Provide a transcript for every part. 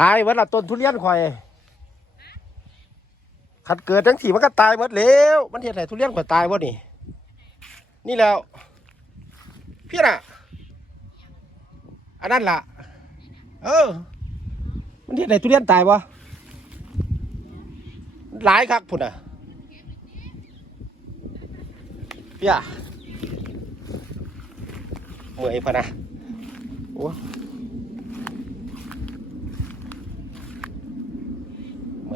ตายเมื่อละต้นทุเรียนข่อยขัดเกิดทั้งสี่มันก็ตายหมดแล้วมันเห็ดไหทุเรียนข่อยตายวะนี่ นี่แล้ว พี่น่ะ อันนั้นล่ะ เออ มันเห็ดไหทุเรียนตายวะหลายคักพุ่นอะพี่อะเมื่อยพะนะโอ้หม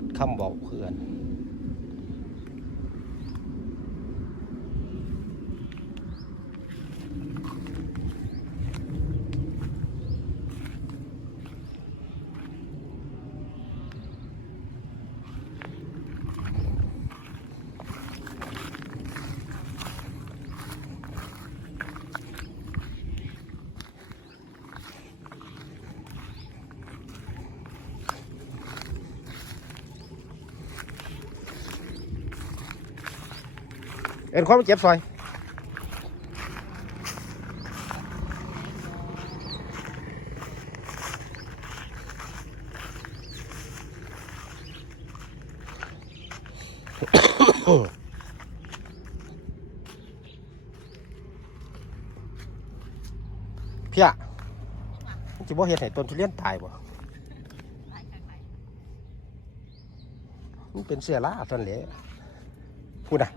ดคำบอกเพื่อน เอ็นความเจ็บซอยเพี่ยมันจะบ่เห็ดให้ต้นทุเรียนตายบ่มันเป็นเสียล่าตอนเหละพูดนะ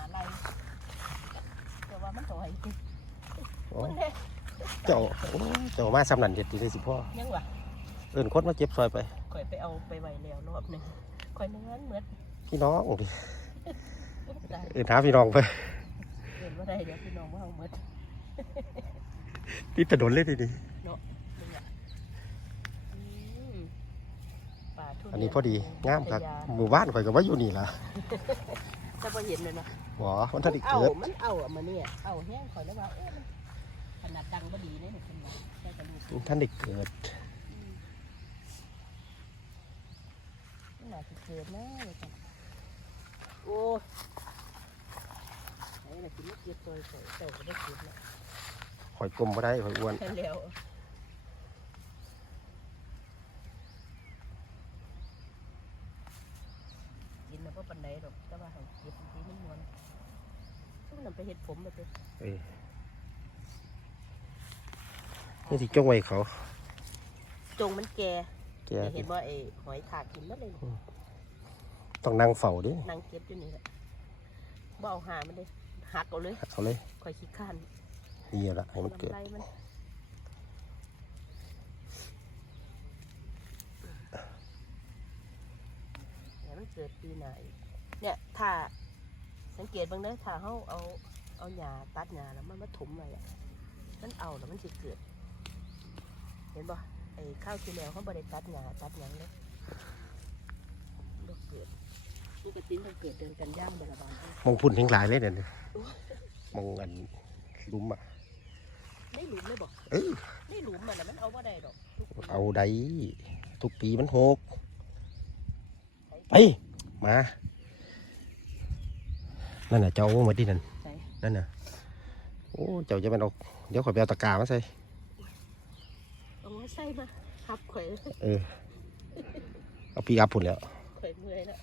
อะไรแต่ว่ามันถอย โอ้ เจ้าโอ้เจ้ามาสำนันเด็ดดีเลยสิพ่อยังวะเอินคนมาเก็บซอยไปข่อยไปเอาไปไว้แล้วรอบหนึ่งข่อยเนื้อเหมือนพี่น้องดิได้เอินหาพี่น้องไปเห็นว่าได้เดี๋ยวพี่น้องว่าเอาเหมือนติดถนนเลยทีนี้เนาะนี่แหละอืมป่าทุเรียอันนี้พอดีงามครับพัทยหมู่บ้านข่อยก็ว่าอยู่นี่ล่ะถ้าพอเห็นเลยนะหวอมันทันได้เอาเกิดมันเอาอะมาเนี่ยเอาแห้งข่อยแล้วว่าเอ๊ะมัน ขนาดดังบ่ดีเนี่ยหนูคนนั้นได้กระดูกมันทันได้เกิดมันน่าจะเกิดนะเลยจ้ะโอ้ยไอ้น่ะกินไม่เก็บตัวข่อยเจ้าก็ได้เก็บแล้วข่อยกลมบ่ได้ข่อยอ้วนใช่แล้วกินนะเพราะปันไดหรอกแต่ว่าให้เก็บทีมันมวนทุกนั้นไปเห็ดผมมาเลยเออ นี่สิจงไว้เขา จงมันแก่แกอย่าเห็นว่าไอ้หอยถากกินแล้วเลยต้องนั่งเฝ้าดินางเก็บอยู่นี่แหละบ่เอาหามันเลยหักเอาเลยเอาเลยคอยขี้ข้านนี่แหละให้มันเกิดลำไรมันเดี๋ยวมันเกิดปีไหนเนี่ยถ้าสังเกตบ้างเนอะถ้าเขาเอาเอาหญ้าตัดหญ้าแล้วมันมาถมไว้อะมันเอาแล้วมันจะเกิด เห็นป่ะไอ้ข้าวที่แล้วเขาบริตัดหญ้าตัดหยังเลยมันบ่เกิดปกติมันเกิดเดือนกันยางบรบาลมองพุ่นทิ้งหลายเลยเดี๋ยวนี้มองอันหลุมอะได้หลุมเลยบอกเอ้ยได้หลุมมันนะมันเอาว่าได้ดอกทุกปีเอาได้ทุกปีมันหกไปมานั่นน่ะเจ้าเอามาดินั่นใส่นั่นน่ะโอ้เจ้าจะเป็นเอาเดี๋ยวข่อยไปเอาตะกร้ามาใส่เอามา ใส่มาขับข่อยเออเอาปีกอัพผุนแล้วข่อยเมื่อยแล้ว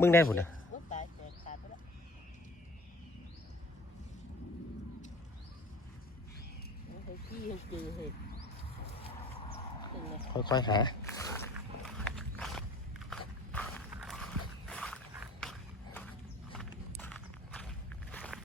มึงได้ผุนนะรถตายแตกขาดไปแล้วเฮ้ยพี่ยังเจอเห็ดเป็นไงค่อยๆหา